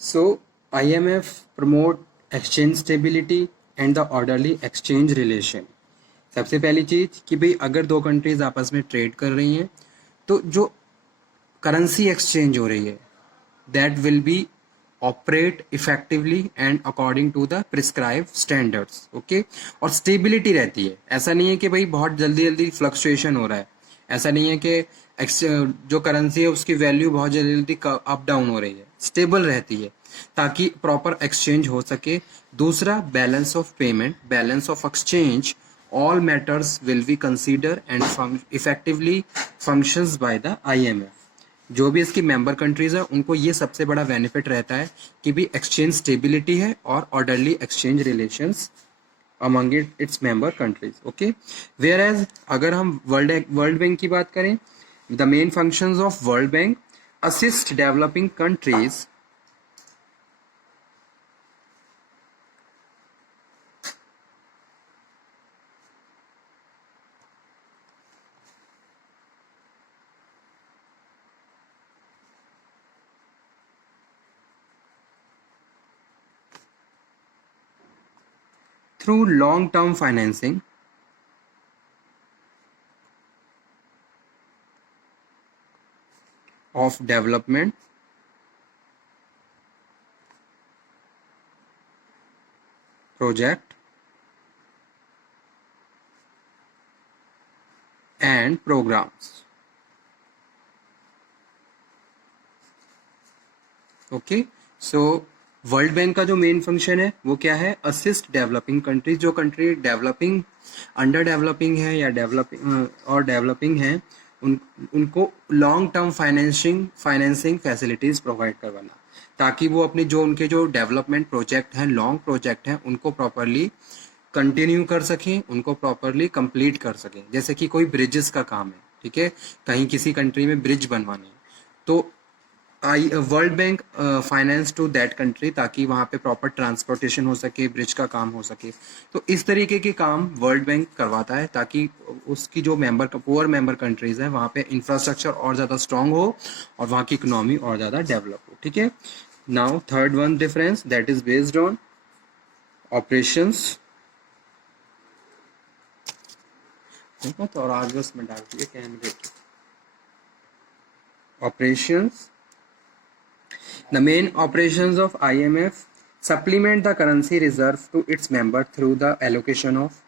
So IMF promote exchange stability and the orderly exchange relation. सबसे पहली चीज कि भाई अगर दो कंट्रीज आपस में ट्रेड कर रही हैं तो जो करेंसी एक्सचेंज हो रही है that will be operate effectively and according to the prescribe standards. Okay. और स्टेबिलिटी रहती है. ऐसा नहीं है कि भाई बहुत जल्दी जल्दी फ्लक्चुएशन हो रहा है. ऐसा नहीं है कि जो करेंसी है उसकी वैल्यू बहुत जल्दी जल्दी अप डाउन हो रही है. स्टेबल रहती है ताकि प्रॉपर एक्सचेंज हो सके. दूसरा, balance of payment, balance of exchange, all matters will be considered and effectively functions by the IMF. जो भी इसकी मेंबर कंट्रीज है उनको ये सबसे बड़ा बेनिफिट रहता है कि भी एक्सचेंज स्टेबिलिटी है और orderly exchange relations among its member countries. Okay. Whereas अगर हम वर्ल्ड बैंक की बात करें, the main functions of world bank assist developing countries through long term financing, of development project and programs. Okay. So world bank का जो main function है वो क्या है? Assist developing countries. जो कंट्री डेवलपिंग, अंडर डेवलपिंग है या developing और डेवलपिंग है उनको long term financing facilities provide करवाना ताकि वो अपने जो उनके जो डेवलपमेंट प्रोजेक्ट हैं, लॉन्ग प्रोजेक्ट हैं, उनको प्रॉपरली कंटिन्यू कर सकें, उनको प्रॉपरली कंप्लीट कर सकें. जैसे कि कोई ब्रिजेस का काम है, ठीक है, कहीं किसी कंट्री में ब्रिज बनवानी है तो world bank finance to that country ताकि वहाँ पे प्रॉपर ट्रांसपोर्टेशन हो सके, ब्रिज का काम हो सके. तो इस तरीके के काम वर्ल्ड बैंक करवाता है ताकि उसकी जो पुअर मेंबर कंट्रीज हैं वहाँ पे इंफ्रास्ट्रक्चर और ज़्यादा स्ट्रांग हो और वहाँ की इकोनॉमी और ज़्यादा डेवलप हो. ठीक है. Now third one difference that is based on operations. तो और आगे उसमें डाल दिए can operations. The main operations of IMF supplement the currency reserve to its member through the allocation of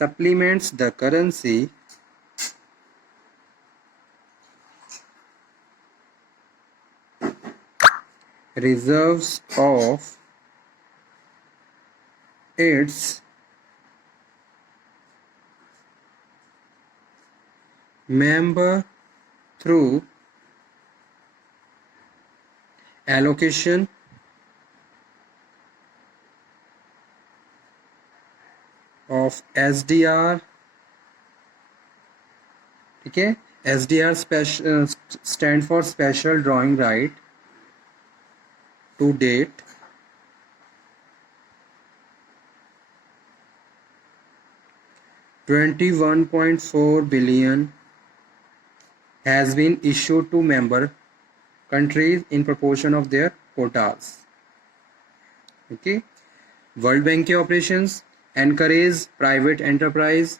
supplements the currency reserves of its member through allocation of SDR. ठीक है. SDR stand for special drawing right to date $21.4 billion has been issued to member countries in proportion of their quotas. Okay. World Bank के operations encourage private enterprises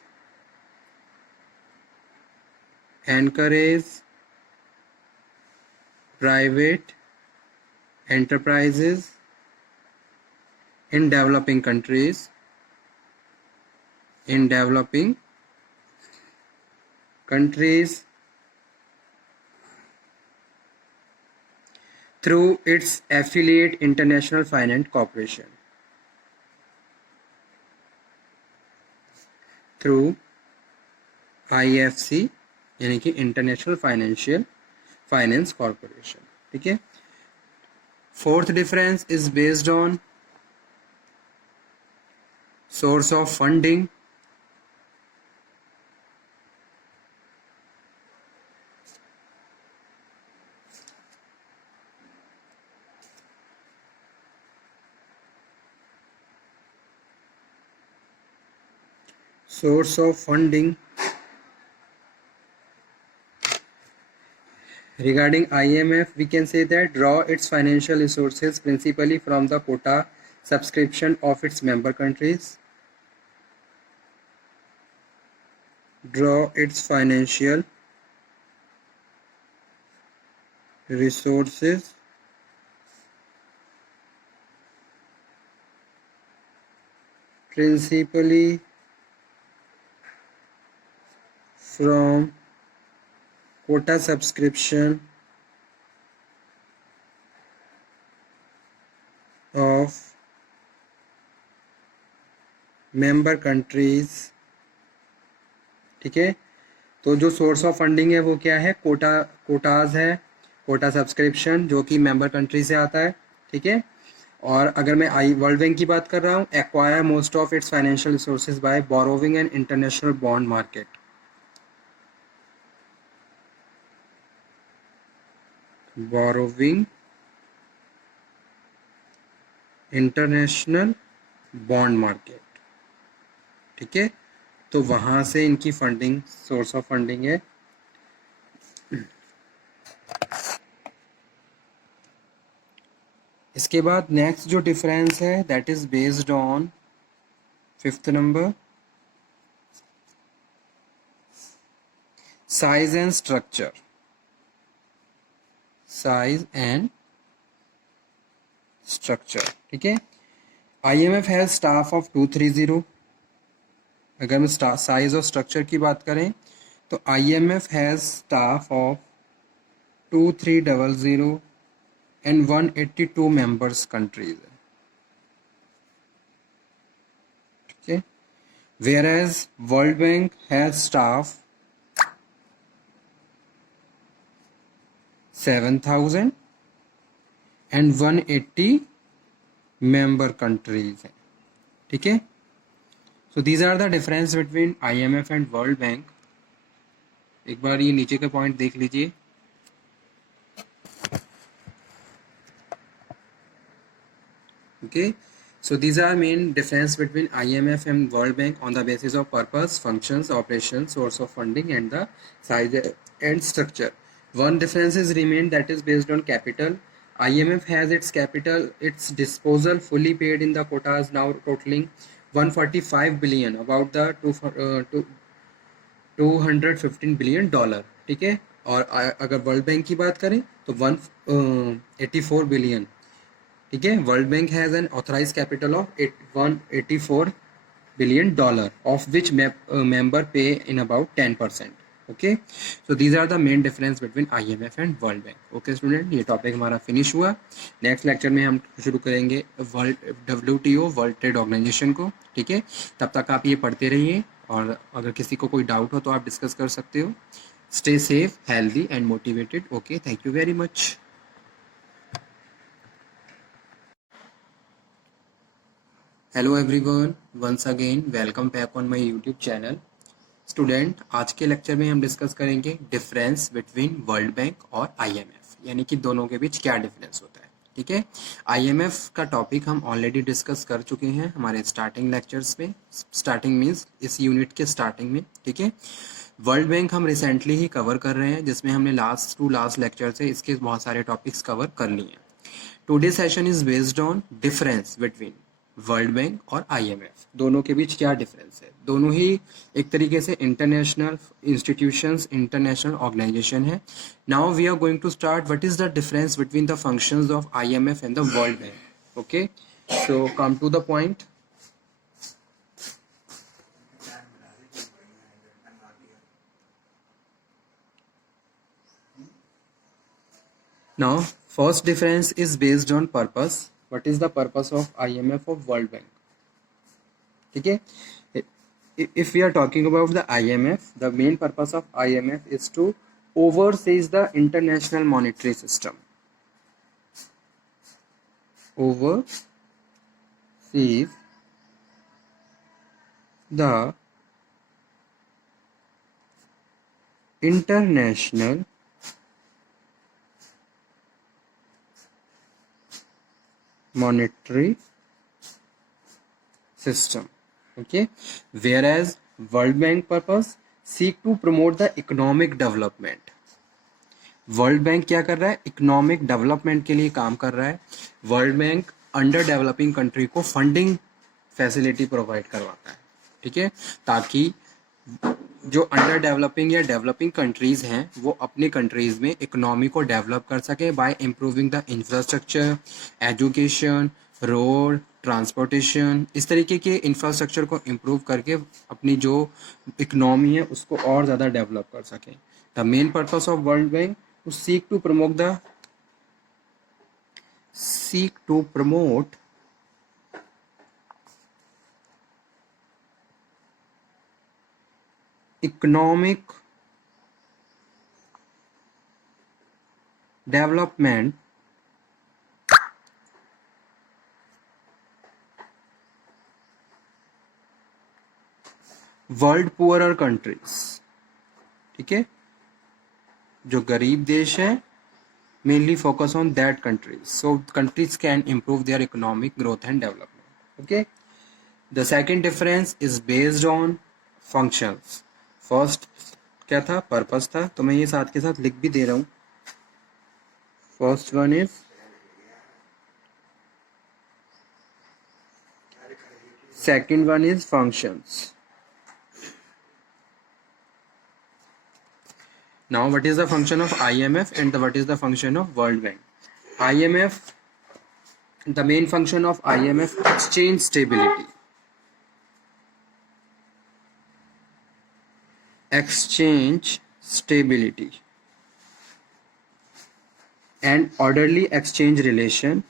in developing countries through its affiliate International Finance Corporation. Through IFC यानी कि international finance corporation. ठीक है. Fourth difference is based on source of funding. Source of funding Regarding IMF, we can say that draw its financial resources principally from the quota subscription of its member countries. Draw its financial resources principally from quota subscription of member countries. ठीक है, तो जो source of funding है वो क्या है, कोटाज है, कोटा सब्सक्रिप्शन जो कि मेंबर कंट्री से आता है. ठीक है, और अगर मैं वर्ल्ड बैंक की बात कर रहा हूँ, acquire most of its financial resources by borrowing and international bond market. Borrowing international bond market. ठीक है, तो वहां से इनकी फंडिंग, सोर्स ऑफ फंडिंग है. इसके बाद नेक्स्ट जो डिफरेंस है that is based on 5th number, size and structure. Size and structure. ठीक है, IMF हैज स्टाफ ऑफ 230. अगर हम साइज और स्ट्रक्चर की बात करें तो IMF हैज स्टाफ ऑफ 2300 and 182 members countries. Okay, whereas World Bank has staff 7,000 and 180 member countries. ठीक है, so these are the difference between IMF and World Bank. एक बार ये नीचे का पॉइंट देख लीजिए. Okay, so these are main difference between IMF and World Bank on the basis of purpose, functions, operations, source of funding and the size and structure. One difference is remained, that is based on capital. IMF has its capital, its disposal fully paid in the quotas now totaling 145 billion, about the 215 billion dollar. ठीक है, और अगर world bank की बात करें तो 184 billion. ठीक है, world bank has an authorize capital of 184 billion dollar, of which member pay in about 10%. Okay, so these are the main difference between IMF and world bank. Okay student, ये topic हमारा finish हुआ. Next lecture में हम शुरू करेंगे WTO, world trade organisation को. ठीक है, तब तक आप ये पढ़ते रहिए, और अगर किसी को कोई डाउट हो तो आप डिस्कस कर सकते हो. Stay safe, healthy and motivated. Okay, thank you very much. Hello everyone, once again welcome back on my YouTube channel. Student, आज के लेक्चर में हम डिस्कस करेंगे डिफरेंस बिटवीन वर्ल्ड बैंक और IMF, यानी कि दोनों के बीच क्या डिफरेंस होता है. ठीक है, IMF का टॉपिक हम ऑलरेडी डिस्कस कर चुके हैं हमारे स्टार्टिंग लेक्चर्स में. स्टार्टिंग मीन्स इस यूनिट के स्टार्टिंग में. ठीक है, वर्ल्ड बैंक हम रिसेंटली ही कवर कर रहे हैं, जिसमें हमने लास्ट लेक्चर से इसके बहुत सारे टॉपिक्स कवर कर लिए हैं. Today session is based on difference between world bank और IMF. दोनों के बीच क्या डिफरेंस है. दोनों ही एक तरीके से इंटरनेशनल इंस्टीट्यूशंस, इंटरनेशनल ऑर्गेनाइजेशन है. Now we are going to start what is the difference between the functions of IMF and the world bank. Okay, so come to the point. Now, first difference is based on purpose. What is the purpose of IMF or World Bank? ठीक है, if we are talking about the IMF, the main purpose of IMF is to oversee the international monetary system. Oversees the international monetary system. Okay, whereas World Bank purpose seek to promote the economic development. World bank क्या कर रहा है, economic development के लिए काम कर रहा है। World bank under developing country को फंडिंग फैसिलिटी प्रोवाइड करवाता है, ठीक है, ताकि जो अंडर डेवलपिंग या डेवलपिंग कंट्रीज हैं वो अपनी कंट्रीज में इकोनॉमी को डेवलप कर सके bye improving the infrastructure, education, road, transportation, इस तरीके के इंफ्रास्ट्रक्चर को इम्प्रूव करके अपनी जो इकोनॉमी है उसको और ज़्यादा डेवलप कर सकें। The main purpose of world bank to seek to promote economic development world poorer countries, ठीक है, जो गरीब देश है mainly focus on that countries so countries can improve their economic growth and development. Okay, the second difference is based on functions. first क्या था, purpose था, तो मैं ये साथ के साथ लिख भी दे रहा हूँ। first one is second one is functions. Now what is the function of IMF and what is the function of World Bank? IMF, the main function of IMF, exchange stability. Exchange stability and orderly exchange relation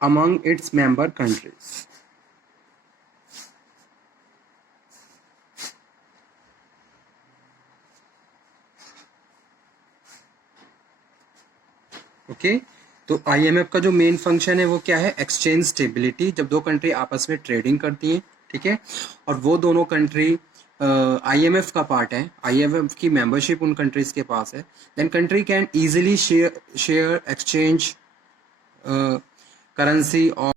among its member countries. Okay, तो IMF का जो main function है वो क्या है, exchange stability. जब दो कंट्री आपस में ट्रेडिंग करती हैं, ठीक है, और वो दोनों कंट्री IMF का पार्ट है, IMF की मेंबरशिप उन कंट्रीज के पास है, then country can easily share exchange currency और